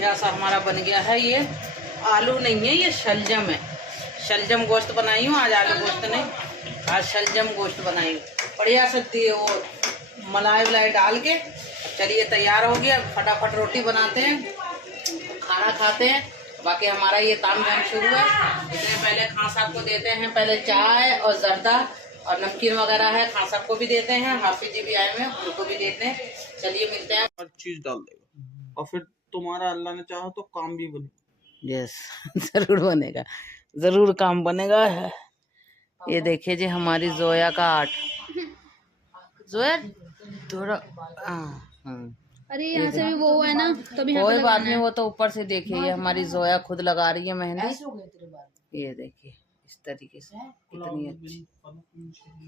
बढ़िया सा हमारा बन गया है। ये आलू नहीं है, ये शलजम है। शलजम गोश्त बनाई हूँ आज, आलू गोश्त नहीं, आज शलजम गोश्त बनाई हूँ। बढ़िया से वो मलाई वलाई डाल के। चलिए तैयार हो गया, फटाफट रोटी बनाते हैं, खाना खाते हैं। बाकी हमारा ये ताम झाम शुरू है। इसलिए पहले खां साहब को देते हैं, पहले चाय और जर्दा और नमकीन वगैरह है, खां साहब को भी देते हैं। हाफिज जी भी आए हुए हैं, उनको भी देते हैं। चलिए मिलते हैं। हर चीज डाल देगा और फिर तुम्हारा अल्लाह ने चाहा तो काम भी बने। यस जरूर बनेगा, जरूर काम बनेगा। ये देखिए जी हमारी जोया का आर्ट। जोया थोड़ा अरे यहाँ से भी वो है ना, तो भी कोई बात नहीं, वो तो ऊपर से देखिए। ये हमारी जोया खुद लगा रही है मेहंदी। ये देखिए इस तरीके से कितनी अच्छी,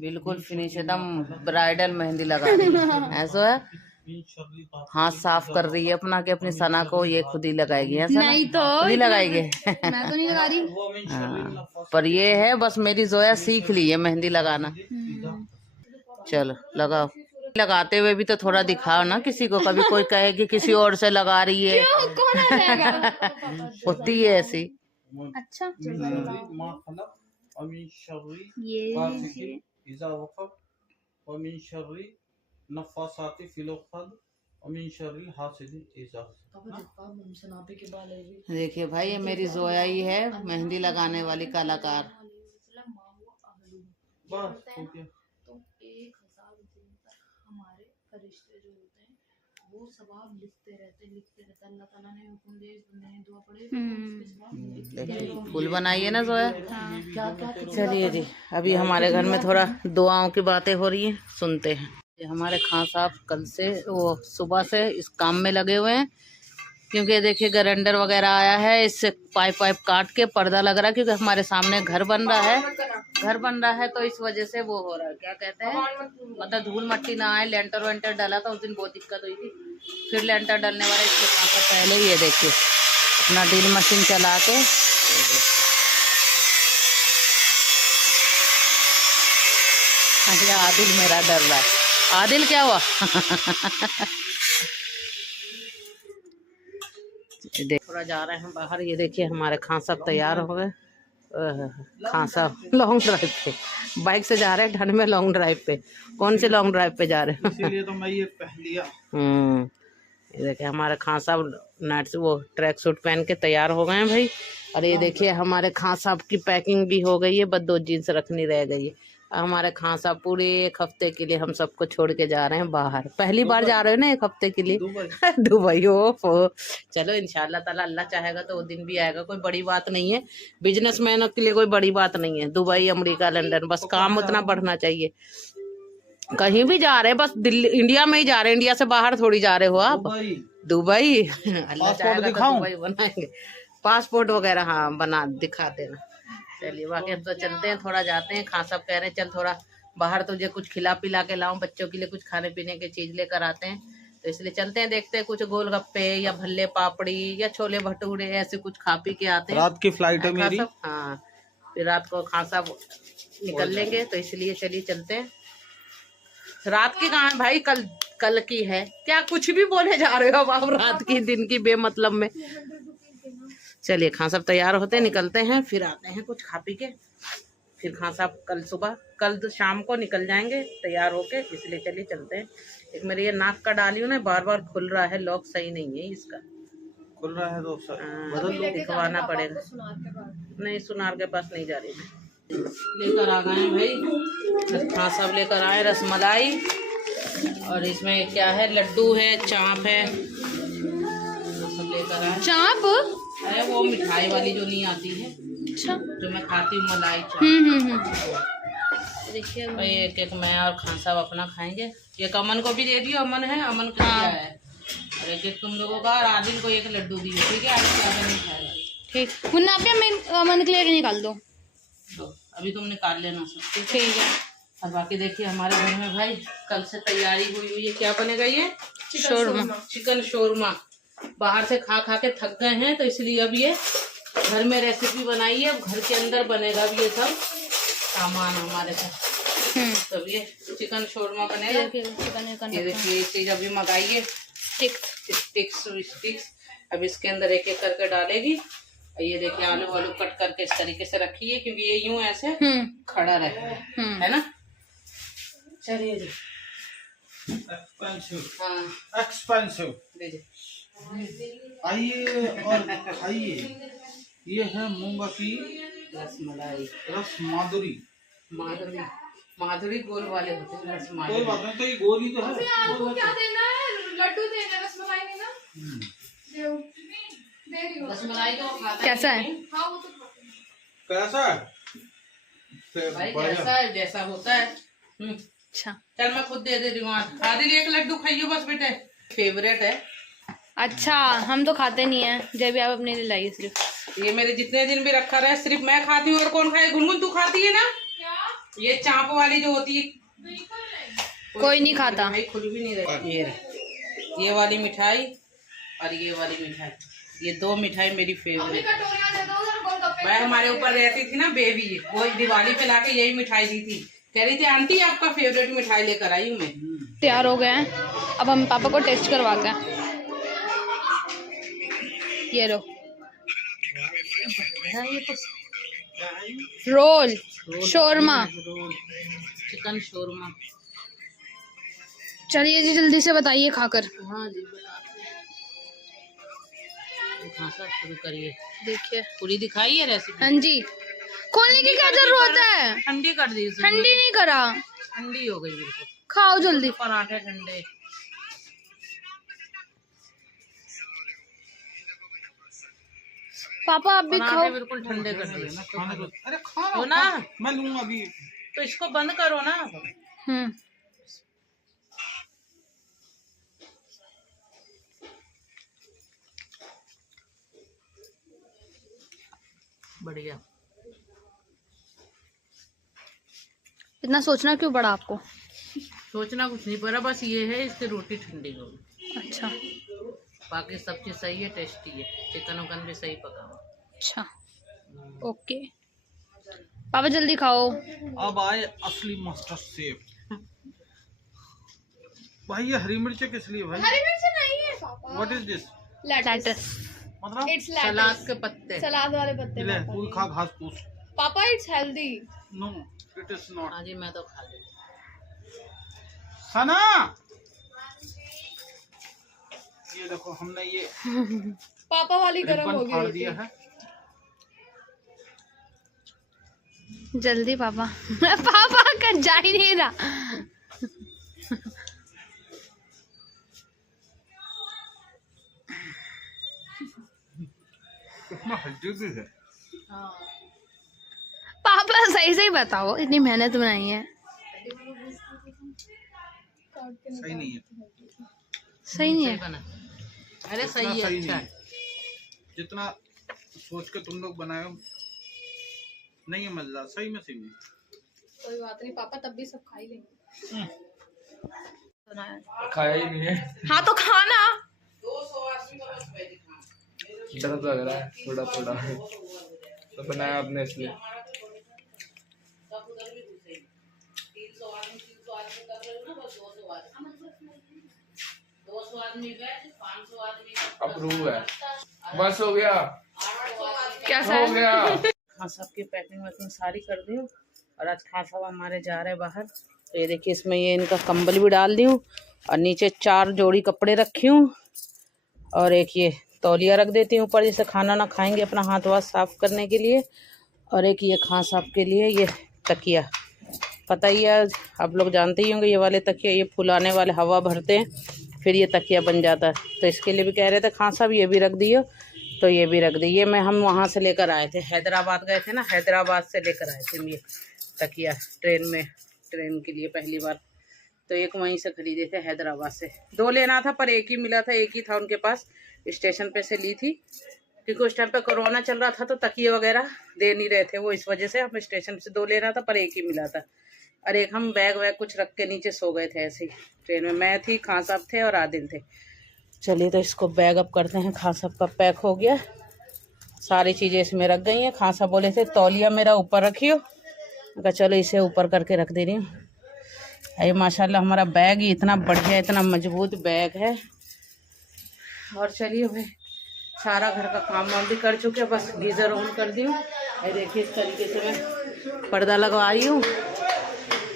बिल्कुल फिनिश, एकदम ब्राइडल मेहंदी लगा रही है। ऐसा है, हाथ साफ कर रही है अपना कि अपनी सना को ये खुद ही लगाएगी। ऐसा नहीं तो खुद ही लगाएगी। मैं तो नहीं लगा रही। हाँ, पर ये है बस मेरी जोया सीख ली है मेहंदी लगाना। चलो लगाओ। लगाते हुए भी तो थोड़ा दिखाओ ना किसी को, कभी कोई कहे कि किसी और से लगा रही है। कौन आ जाएगा? होती है ऐसी। अच्छा देखिए भाई, ये मेरी जोया ही है मेहंदी लगाने वाली कलाकार। हमारे फरिश्ते जो होते हैं वो सवाब लिखते रहते अल्लाह ताला ने हुक्म दिया, इस बंदे ने दुआ पढ़ी। देखिए फूल बनाइए ना जोया। चलिए जी, अभी हमारे घर में थोड़ा दुआओं की बातें हो रही हैं, सुनते हैं। ये हमारे खां साहब कल से वो सुबह से इस काम में लगे हुए हैं, क्योंकि देखिए ग्राइंडर वगैरह आया है, इससे पाइप वाइप काट के पर्दा लग रहा है, क्योंकि हमारे सामने घर बन रहा है, तो इस वजह से वो हो रहा है, क्या कहते हैं, मतलब धूल मट्टी ना आए। लेंटर वेंटर डाला था उस दिन, बहुत दिक्कत हुई थी, फिर लेंटर डालने वाला, इसलिए खासा पहले ये देखिए अपना ड्रिल मशीन चला के। आदिल मेरा डर रहा है। आदिल क्या हुआ? थोड़ा जा रहे हैं बाहर। ये देखिए हमारे खां साहब तैयार हो गए। खां साहब लॉन्ग ड्राइव पे बाइक से जा रहे हैं, ठंड में लॉन्ग ड्राइव पे। कौन से लॉन्ग ड्राइव पे जा रहे हैं? इसीलिए तो मैं ये पहन लिया। ये देखिए हमारे खां साहब नाइट से वो ट्रैक सूट पहन के तैयार हो गए हैं भाई। और ये देखिए हमारे खां साहब की पैकिंग भी हो गई है, बस 2 जीन्स रखनी रह गई है। हमारे खां साहब पूरे 1 हफ्ते के लिए हम सबको छोड़ के जा रहे हैं बाहर। पहली बार जा रहे हो ना 1 हफ्ते के लिए? दुबई हो। चलो इंशाल्लाह ताला, अल्लाह चाहेगा तो वो दिन भी आएगा, कोई बड़ी बात नहीं है। बिजनेसमैनों के लिए कोई बड़ी बात नहीं है दुबई, अमेरिका, लंदन, बस काम उतना बढ़ना चाहिए। कहीं भी जा रहे हैं, बस दिल्ली, इंडिया में ही जा रहे हैं, इंडिया से बाहर थोड़ी जा रहे हो आप। दुबई अल्लाह चाहेगा तो दुबई बनाएंगे। पासपोर्ट वगैरह हाँ बना दिखा देना। चलिए बाकी हम तो चलते हैं, थोड़ा जाते हैं। खां साहब कह रहे हैं चल थोड़ा बाहर तुझे कुछ खिला पिला के लाऊं, बच्चों के लिए कुछ खाने पीने की चीज लेकर आते हैं, तो इसलिए चलते हैं, देखते हैं कुछ गोलगप्पे या भल्ले पापड़ी या छोले भटूरे ऐसे कुछ खा पी के आते हैं। रात की फ्लाइट है मेरी। हाँ फिर रात को खां साहब निकल लेंगे, तो इसलिए चलिए चलते हैं। रात की कहाँ है भाई, कल की है क्या? कुछ भी बोले जा रहे हो अब आप, रात की दिन की बेमतलब में। चलिए खां साहब तैयार होते हैं, निकलते हैं, फिर आते हैं कुछ खा पी के। फिर खां साहब कल तो शाम को निकल जाएंगे तैयार होके, इसलिए चलिए चलते हैं। एक मेरे ये नाक का डाली हूँ ना, बार बार खुल रहा है, लॉक सही नहीं है इसका। खुल रहा है तो दिखवाना पड़ेगा। नहीं सुनार के पास नहीं जा रही मैं। लेकर आ गए हैं भाई, खां साहब लेकर आए रसमलाई, और इसमें क्या है, लड्डू है, चाप है, सब लेकर आए। चाप अरे वो मिठाई वाली जो नहीं आती है, अच्छा, जो मैं खाती हूँ, मलाई चाप। देखिए भाई एक मैं और खान साहब अपना खाएंगे। एक अमन को भी दे दियो, अमन है, अमन को दिया है, और एक तुम लोगों का, और आदिल को 1 लड्डू दिए, ठीक है? आदिल ज़्यादा नहीं खाएगा। ठीक, मुन्ना आप अमन के लिए निकाल दो, अभी तुम निकाल लेना सब, ठीक है। और बाकी देखिए हमारे घर में भाई कल से तैयारी हुई है। क्या बनेगा? ये चिकन शोरमा। बाहर से खा खा के थक गए हैं, तो इसलिए अब ये घर में रेसिपी बनाई है। अब घर के अंदर बनेगा अब ये सब सामान हमारे घर। तो ये चिकन शोरमा बनेगा। ये देखिए ये चीज अभी मंगाई है, स्टिक्स। अब इसके अंदर एक एक करके डालेगी। और ये देखिए आलू वालू कट करके इस तरीके से रखी है, क्योंकि ये यूं ऐसे खड़ा रहता है ना। चलिए जी, एक्सपेंसिव हाँ एक्सपेंसिव। दीजिए। आइए और खाइए। ये है मूंगा की रसमलाई, रस माधुरी। माधुरी, माधुरी गोल वाले होते हैं कोई रसमलाई। बात नहीं, तो ये गोली तो है। आपको क्या देना है? लड्डू देना, रसमलाई नहीं ना? दे रही हूँ। रसमलाई तो खाता कैसा ही है? नहीं। हाँ वो तो खाते हैं। कैसा है? भाई बढ़िया। जैसा है जैसा होता है। अच्छा चल मैं खुद दे रही हूँ। आदिल एक लड्डू खाइयो बस बेटे, फेवरेट है। अच्छा, हम तो खाते नहीं है। जब भी आप अपने लिए लाइए सिर्फ। ये मेरे जितने दिन भी रखा रहे सिर्फ मैं खाती हूँ, और कौन खाए? गुनगुन तू खाती है ना? क्या? ये चाप वाली जो होती है, बिल्कुल नहीं। कोई नहीं खाता। भाई खुल भी नहीं रही। ये वाली मिठाई और ये वाली मिठाई, ये दो मिठाई मेरी अभी फेवरेट। कटोरियाँ दे दो उधर, गोलगप्पे। मैं हमारे ऊपर रहती थी ना बेबी, वो दिवाली पे लाके यही मिठाई दी थी। कह रही थी आंटी आपका फेवरेट मिठाई लेकर आई हूँ मैं। तैयार हो गए हैं, अब हम पापा को टेस्ट करवाते हैं। ये लो ये तो रोल शोरमा। Chicken shawarma. चलिए जी जल्दी से बताइए खाकर। हाँ जी बताते हैं। खासा शुरू करिए। देखिए पूरी दिखाई है रेसिपी। हाँ जी, खोलने की क्या जरूरत है? ठंडी कर दी उसने। ठंडी नहीं करा, ठंडी हो गई बिल्कुल। खाओ जल्दी। पराठे ठंडे। पापा आप भी खाओ। पराठे बिल्कुल ठंडे कर दिए ना। खाने को। अरे खाना हो ना, मैं लूंगा अभी। तो इसको बंद करो ना। बढ़िया। इतना सोचना क्यों पड़ा आपको? सोचना कुछ नहीं पड़ा, बस ये है इसकी रोटी ठंडी हो गई। अच्छा बाकी सब चीज सही है, टेस्टी है। चिकन उकन भी सही पका हुआ। अच्छा ओके पापा जल्दी खाओ। अब आए असली मास्टर शेफ। भाई ये हरी मिर्च किस लिए भाई? हरी मिर्च नहीं है पापा। What is this? लेटस। मतलब इट्स सलाद के पत्ते। सलाद वाले पत्ते ले पापा तू के। खा घास फूस। पापा it's healthy. No it is not. हाँ जी मैं तो खा लेती। सना ये देखो हमने ये पापा वाली गरम रिबन होगी फाड़ रोटी। दिया है। जल्दी पापा पापा का जा ही नहीं रहा। कितना हल्दी भी है। हाँ पापा सही सही बताओ, इतनी मेहनत बनाई है। सही नहीं है। सही नहीं है। बना। अरे इतना सही है, सही अच्छा नहीं है। है। जितना सोच के तुम लोग बनाए हो नहीं है मजेदार। सही में सही में। कोई बात नहीं पापा, तब भी सब खा ही लेंगे। खाया ही नहीं है। हाँ तो खाना। 200 आदमी का बस वेज खाना। दर्द लग रहा है थोड़ा थोड़ा, तो बनाया आपने इसलिए। सब उधर भी घुसे। 300 आदमी कर रहे हो ना, बस 200 आदमी। 200 आदमी वेज, 500 आदमी अप्रूव है। बस हो गया, कैसा हो है? गया। हाँ सबकी पैकिंग वैकिंग सारी कर दी हूँ। और आज खान साहब हमारे जा रहे हैं बाहर, तो ये देखिए इसमें ये इनका कंबल भी डाल दी हूँ। और नीचे 4 जोड़ी कपड़े रखी हूँ, और एक ये तौलिया रख देती हूँ ऊपर, जैसे खाना ना खाएंगे अपना हाथ वाथ साफ करने के लिए। और एक ये खान साहब के लिए ये तकिया, पता ही है आप लोग जानते ही होंगे, ये वाले तकिया ये फुलाने वाले, हवा भरते हैं फिर ये तकिया बन जाता है। तो इसके लिए भी कह रहे थे खान साहब ये भी रख दियो, तो ये भी रख दी। ये मैं हम वहाँ से लेकर आए थे, हैदराबाद गए थे ना, हैदराबाद से लेकर आए थे ये तकिया ट्रेन में, ट्रेन के लिए पहली बार। तो एक वहीं से खरीदे थे हैदराबाद से। 2 लेना था पर एक ही मिला था, एक ही था उनके पास, स्टेशन पे से ली थी। क्योंकि उस टाइम पे कोरोना चल रहा था तो तकिए वगैरह दे नहीं रहे थे वो, इस वजह से हम स्टेशन से 2 लेना था पर एक ही मिला था। और एक हम बैग वैग कुछ रख के नीचे सो गए थे ऐसे ही ट्रेन में। मैं थी, खान साहब थे और आदिल थे। चलिए तो इसको बैग अप करते हैं। खान साहब का पैक हो गया, सारी चीज़ें इसमें रख गई हैं। खान साहब बोले थे तौलिया मेरा ऊपर रखियो, मैं चलो इसे ऊपर करके रख दे रही हूँ। ये माशाल्लाह हमारा बैग ही इतना बढ़िया, इतना मजबूत बैग है। और चलिए भाई सारा घर का काम वाम भी कर चुके हैं, बस गीजर ऑन कर दी हूँ। ये देखिए इस तरीके से मैं पर्दा लगवाई हूँ।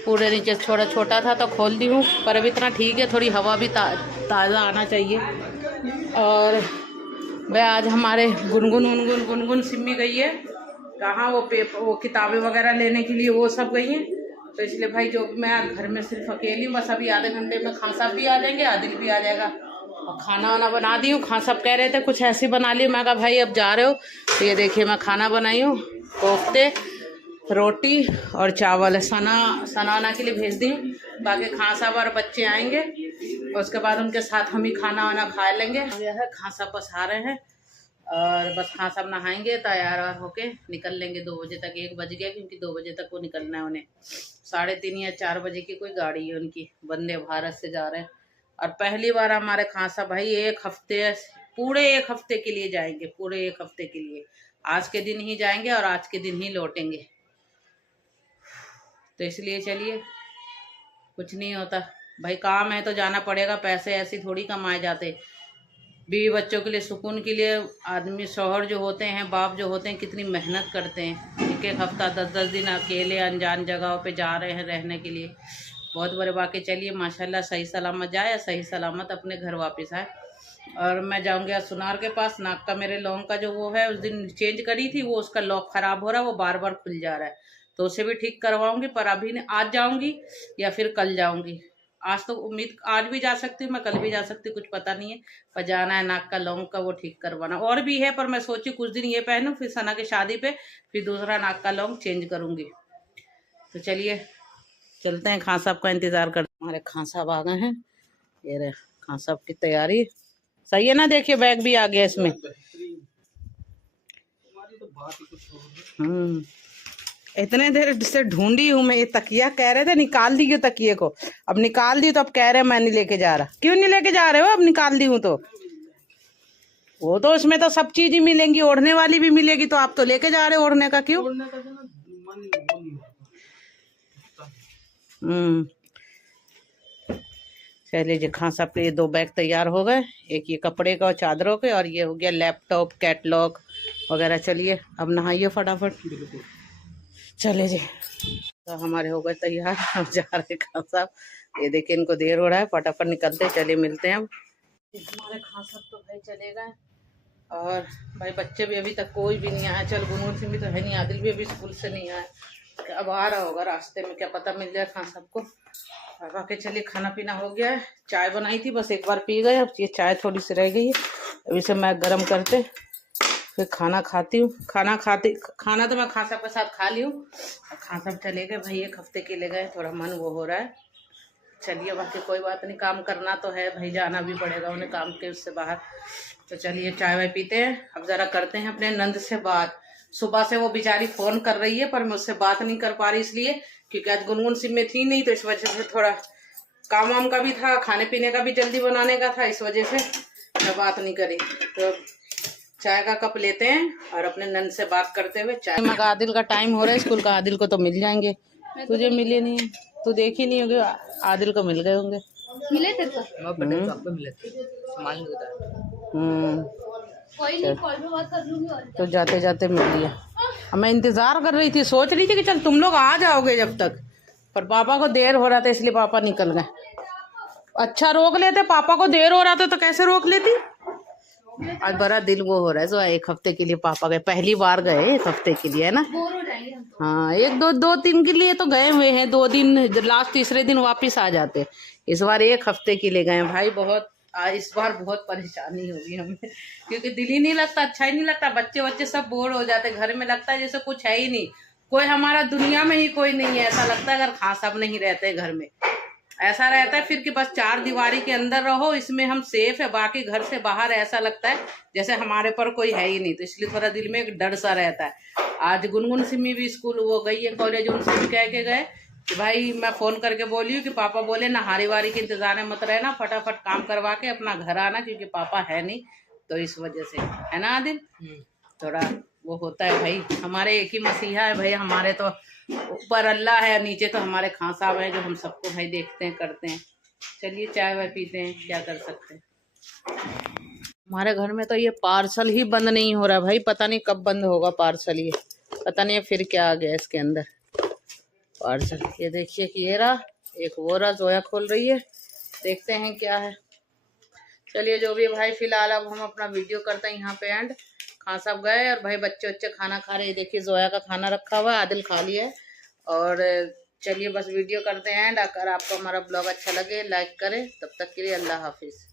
पूरे नीचे थोड़ा छोटा था तो खोल दी हूँ, पर अब इतना ठीक है, थोड़ी हवा भी ताज़ा आना चाहिए। और वह आज हमारे गुनगुन सिम्मी गई है कहाँ, वो किताबें वगैरह लेने के लिए वो सब गई हैं। तो इसलिए भाई जो मैं आज घर में सिर्फ अकेली हूँ, बस अभी आधे घंटे में खान साहब भी आ जाएंगे, आदिल भी आ जाएगा। और खाना वाना बना दी हूँ। खान साहब कह रहे थे कुछ ऐसे बना लिए, मैं कहा भाई अब जा रहे हो तो ये देखिए मैं खाना बनाई हूँ, कोफ्ते, रोटी और चावल। सना के लिए भेज दी हूँ, बाकी खान साहब और बच्चे आएंगे और उसके बाद उनके साथ हम ही खाना वाना खा लेंगे। यह है खान साहब बस आ रहे हैं और बस खान साहब नहाएंगे, तैयार होके निकल लेंगे 2 बजे तक। 1 बज गया क्योंकि 2 बजे तक वो निकलना है उन्हें। 3:30 या 4 बजे की कोई गाड़ी है उनकी, वंदे भारत से जा रहे हैं। और पहली बार हमारे खान साहब भाई पूरे एक हफ्ते के लिए जाएंगे, पूरे 1 हफ्ते के लिए। आज के दिन ही जाएंगे और आज के दिन ही लौटेंगे। तो इसलिए चलिए, कुछ नहीं होता भाई, काम है तो जाना पड़ेगा, पैसे ऐसे थोड़ी कमाए जाते। बीवी बच्चों के लिए, सुकून के लिए आदमी, शौहर जो होते हैं, बाप जो होते हैं, कितनी मेहनत करते हैं। 1 हफ्ता 10 दिन अकेले अनजान जगहों पे जा रहे हैं रहने के लिए, बहुत बड़े। बाकी चलिए माशाल्लाह सही सलामत जाए, सही सलामत अपने घर वापस आए। और मैं जाऊंगी आज सुनार के पास। नाक का मेरे लौंग का जो वो है, उस दिन चेंज करी थी, वो उसका लॉक ख़राब हो रहा है, वो बार बार खुल जा रहा है, तो उसे भी ठीक करवाऊंगी। पर अभी आज जाऊंगी या फिर कल जाऊंगी। आज तो उम्मीद आज भी जा सकती हूँ मैं, कल भी जा सकती हूँ, कुछ पता नहीं है। पर जाना है नाक का लौंग का वो ठीक करवाना। और भी है पर मैं सोची कुछ दिन ये पहनूँ, फिर सना की शादी पे फिर दूसरा नाक का लौंग चेंज करूँगी। तो चलिए चलते हैं, खान साहब का इंतज़ार करते हैं। हमारे खान साहब आ गए हैं, ये रहे खान साहब की तैयारी। सही है ना, देखिए बैग भी आ गया इसमें। इतने देर से ढूंढी हूँ मैं, ये तकिया कह रहे थे निकाल दी तकिए को, अब निकाल दी तो अब कह रहे मैं नहीं लेके जा रहा। क्यों नहीं लेके जा रहे हो? अब निकाल दी हूँ तो वो तो इसमें तो सब चीज ही मिलेंगी, ओढ़ने वाली भी मिलेगी, तो आप तो लेके जा रहे हो ओढ़ने का। क्यों? चलिए जी, खान साहब के ये 2 बैग तैयार हो गए, एक ये कपड़े का और चादरों के, और ये हो गया लैपटॉप, कैटलॉग वगैरह। चलिए अब नहाइए फटाफट। चले जी, तो हमारे हो गए तैयार, हम जा रहे खान साहब। ये देखिए इनको देर हो रहा है, फटाफट निकलते। चलिए मिलते हैं अब। हमारे खान साहब तो भाई चले गए, और भाई बच्चे भी अभी तक कोई भी नहीं आया। चल गुनगुन सिंह भी तो है नहीं, आदिल भी अभी स्कूल से नहीं आया, अब आ रहा होगा रास्ते में, क्या पता मिल जाए खान साहब को। बाकी चलिए खाना पीना हो गया है, चाय बनाई थी बस एक बार पी गए, अब ये चाय थोड़ी सी रह गई है, अब इसे मैं गर्म करते फिर खाना खाती हूँ। खाना तो मैं खान साहब के साथ खा ली हूँ। खान साहब चले गए भाई, 1 हफ्ते के लिए गए, थोड़ा मन वो हो रहा है। चलिए बाकी कोई बात नहीं, काम करना तो है भाई, जाना भी पड़ेगा उन्हें काम के उससे बाहर। तो चलिए चाय वाय पीते हैं, अब ज़रा करते हैं अपने नंद से बात। सुबह से वो बेचारी फ़ोन कर रही है पर मैं उससे बात नहीं कर पा रही, इसलिए क्योंकि आज गुनगुन सिम में थी नहीं, तो इस वजह से थोड़ा काम वाम का भी था, खाने पीने का भी जल्दी बनाने का था, इस वजह से मैं बात नहीं करी। तो चाय का कप लेते हैं और अपने नंद से बात करते हुए चाय। मगर आदिल का टाइम हो रहा है स्कूल का, आदिल को तो मिल जाएंगे, तुझे मिले नहीं है, तू देखी नहीं होगी, आदिल को मिल गए होंगे। मिले थे तो कोई नहीं, कॉल पे बात कर लूंगी। और तो जाते जाते मिल लिया। मैं इंतजार कर रही थी, सोच रही थी कि चल तुम लोग आ जाओगे जब तक, पर पापा को देर हो रहा था इसलिए पापा निकल गए। अच्छा रोक लेते, पापा को देर हो रहा था तो कैसे रोक लेती। आज बड़ा दिल वो हो रहा है, जो 1 हफ्ते के लिए पापा गए, पहली बार गए 1 हफ्ते के लिए, है ना। बोर हो जाएंगे हम तो। हाँ, 1-2 दिन के लिए तो गए हुए हैं, 2 दिन लास्ट, तीसरे दिन वापस आ जाते। इस बार 1 हफ्ते के लिए गए भाई। बहुत इस बार बहुत परेशानी होगी हमें, क्योंकि दिल ही नहीं लगता, अच्छा ही नहीं लगता, बच्चे सब बोर हो जाते घर में, लगता है जैसे कुछ है ही नहीं, कोई हमारा दुनिया में ही कोई नहीं है। ऐसा लगता है अगर खान साहब नहीं रहते घर में, ऐसा रहता है फिर कि बस 4 दीवारी के अंदर रहो, इसमें हम सेफ है, बाकी घर से बाहर ऐसा लगता है जैसे हमारे पर कोई है ही नहीं। तो इसलिए थोड़ा दिल में एक डर सा रहता है। आज गुनगुन सिमी भी स्कूल वो गई है, कॉलेज, उनसे भी कह के गए कि भाई मैं फ़ोन करके बोली हूँ कि पापा बोले नहारी वारी के इंतज़ार में मत रहना, फटाफट काम करवा के अपना घर आना, क्योंकि पापा है नहीं, तो इस वजह से, है ना आदिल, थोड़ा वो होता है भाई। हमारे एक ही मसीहा है भाई, हमारे तो ऊपर अल्लाह है, नीचे तो हमारे खान साहब हैं जो हम सबको भाई देखते हैं, करते हैं। चलिए चाय वाय पीते हैं, क्या कर सकते हैं। हमारे घर में तो ये पार्सल ही बंद नहीं हो रहा भाई, पता नहीं कब बंद होगा पार्सल। ये पता नहीं फिर क्या आ गया इसके अंदर पार्सल। ये देखिए कि ये रहा, एक वो रहा, जोया खोल रही है, देखते हैं क्या है। चलिए जो भी भाई, फिलहाल अब हम अपना वीडियो करते हैं यहाँ पे एंड। खान साहब गए और भाई बच्चे खाना खा रहे हैं। देखिए जोया का खाना रखा हुआ है, आदिल खा लिया है। और चलिए बस वीडियो करते हैं एंड। अगर आपको हमारा ब्लॉग अच्छा लगे लाइक करें। तब तक के लिए अल्लाह हाफिज़।